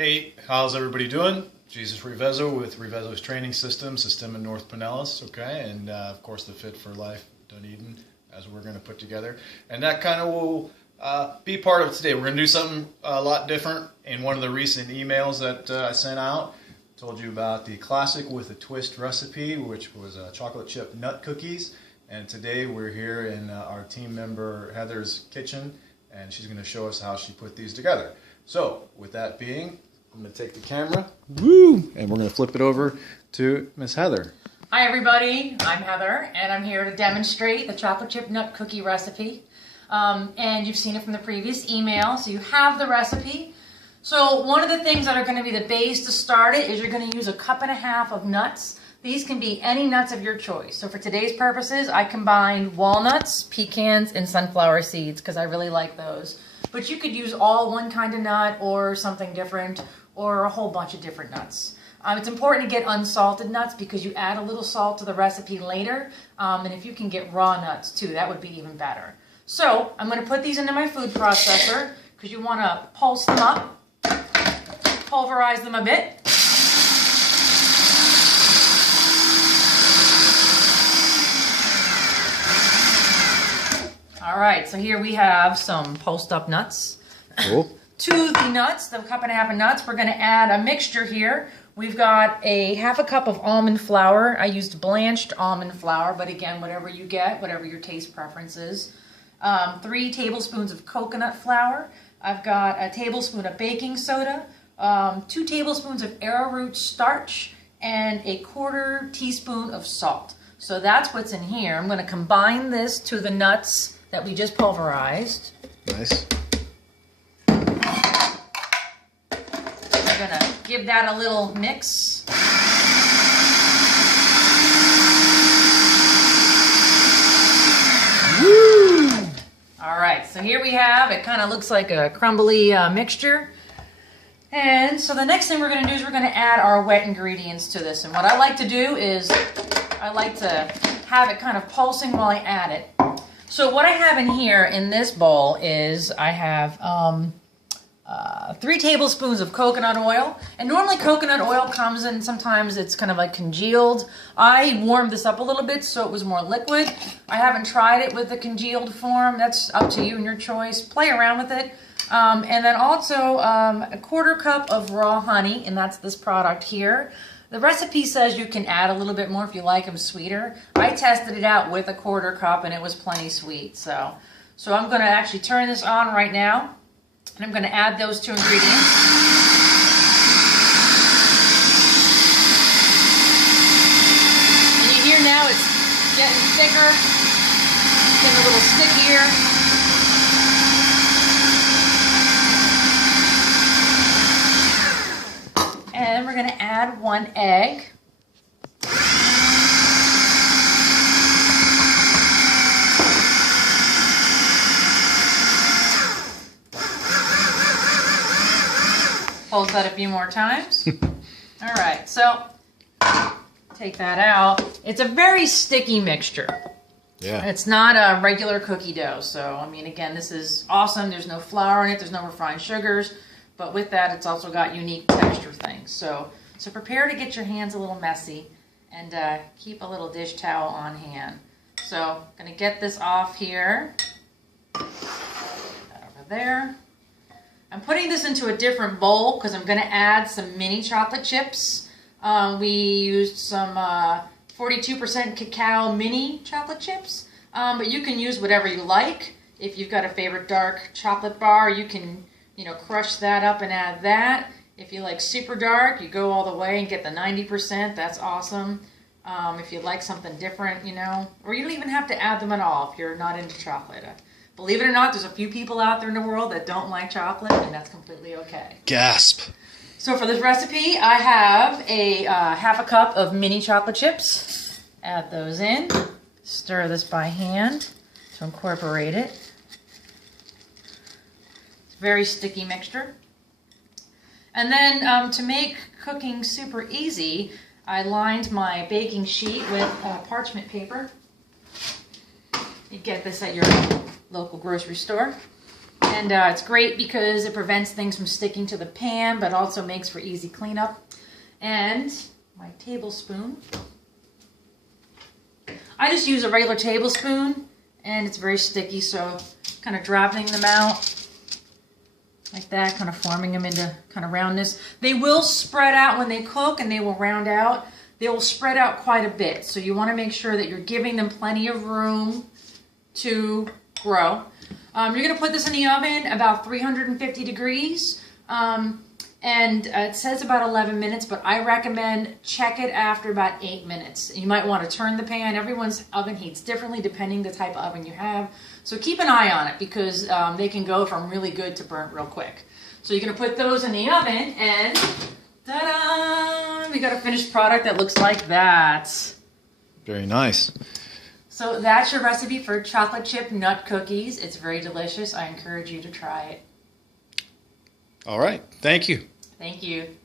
Hey, how's everybody doing? Jesus Revezzo with Revezzo's Training System in North Pinellas, okay? And of course the Fit for Life Dunedin, as we're going to put together. And that kind of will be part of it today. We're going to do something a lot different. In one of the recent emails that I sent out, I told you about the classic with a twist recipe, which was chocolate chip nut cookies. And today we're here in our team member Heather's kitchen, and she's going to show us how she put these together. So, with that being, I'm going to take the camera, and we're going to flip it over to Miss Heather. Hi everybody, I'm Heather, and I'm here to demonstrate the chocolate chip nut cookie recipe. And you've seen it from the previous email, so you have the recipe. So one of the things that are going to be the base to start it is you're going to use 1.5 cups of nuts. These can be any nuts of your choice. So for today's purposes, I combined walnuts, pecans, and sunflower seeds because I really like those. But you could use all one kind of nut or something different or a whole bunch of different nuts. It's important to get unsalted nuts because you add a little salt to the recipe later. And if you can get raw nuts too, that would be even better. So I'm going to put these into my food processor because you want to pulse them up, pulverize them a bit. All right, so here we have some pulsed up nuts. Cool. To the nuts, the 1.5 cups of nuts, we're going to add a mixture here. We've got 1/2 cup of almond flour. I used blanched almond flour, but again, whatever you get, whatever your taste preference is. 3 tablespoons of coconut flour. I've got 1 tablespoon of baking soda, 2 tablespoons of arrowroot starch, and 1/4 teaspoon of salt. So that's what's in here. I'm going to combine this to the nuts that we just pulverized. Nice. We're going to give that a little mix. Woo! All right, so here we have, it kind of looks like a crumbly mixture. And so the next thing we're going to do is we're going to add our wet ingredients to this. And what I like to do is I like to have it kind of pulsing while I add it. So what I have in here in this bowl is I have 3 tablespoons of coconut oil. And normally coconut oil comes in, sometimes it's kind of like congealed. I warmed this up a little bit so it was more liquid. I haven't tried it with the congealed form. That's up to you and your choice. Play around with it. And then also 1/4 cup of raw honey, and that's this product here. The recipe says you can add a little bit more if you like them sweeter. I tested it out with 1/4 cup and it was plenty sweet. So I'm going to actually turn this on right now, and I'm going to add those 2 ingredients. And you hear now it's getting thicker, getting a little stickier. And we're going to add 1 egg. Pulse that a few more times. All right, so take that out. It's a very sticky mixture. Yeah. It's not a regular cookie dough. So, I mean, again, this is awesome. There's no flour in it. There's no refined sugars. But with that, it's also got unique texture things. So prepare to get your hands a little messy and keep a little dish towel on hand. So I'm going to get this off here. Put that over there. I'm putting this into a different bowl because I'm going to add some mini chocolate chips. We used some 42% cacao mini chocolate chips. But you can use whatever you like. If you've got a favorite dark chocolate bar, you can crush that up and add that. If you like super dark, you go all the way and get the 90%. That's awesome. If you like something different, or you don't even have to add them at all if you're not into chocolate. Believe it or not, there's a few people out there in the world that don't like chocolate, and that's completely okay. Gasp. So for this recipe, I have 1/2 cup of mini chocolate chips. Add those in. Stir this by hand to incorporate it. Very sticky mixture. And then to make cooking super easy, I lined my baking sheet with parchment paper. You get this at your local grocery store. And it's great because it prevents things from sticking to the pan, but also makes for easy cleanup. And my tablespoon. I just use a regular tablespoon, and it's very sticky, so kind of dropping them out like that, kind of forming them into kind of roundness. They will spread out when they cook, and they will round out. They will spread out quite a bit, so you want to make sure that you're giving them plenty of room to grow. You're going to put this in the oven about 350 degrees, and it says about 11 minutes, but I recommend check it after about 8 minutes. You might want to turn the pan. Everyone's oven heats differently depending the type of oven you have, so keep an eye on it because they can go from really good to burnt real quick. So you're going to put those in the oven, and ta-da! We got a finished product that looks like that. Very nice. So that's your recipe for chocolate chip nut cookies. It's very delicious. I encourage you to try it. All right. Thank you. Thank you.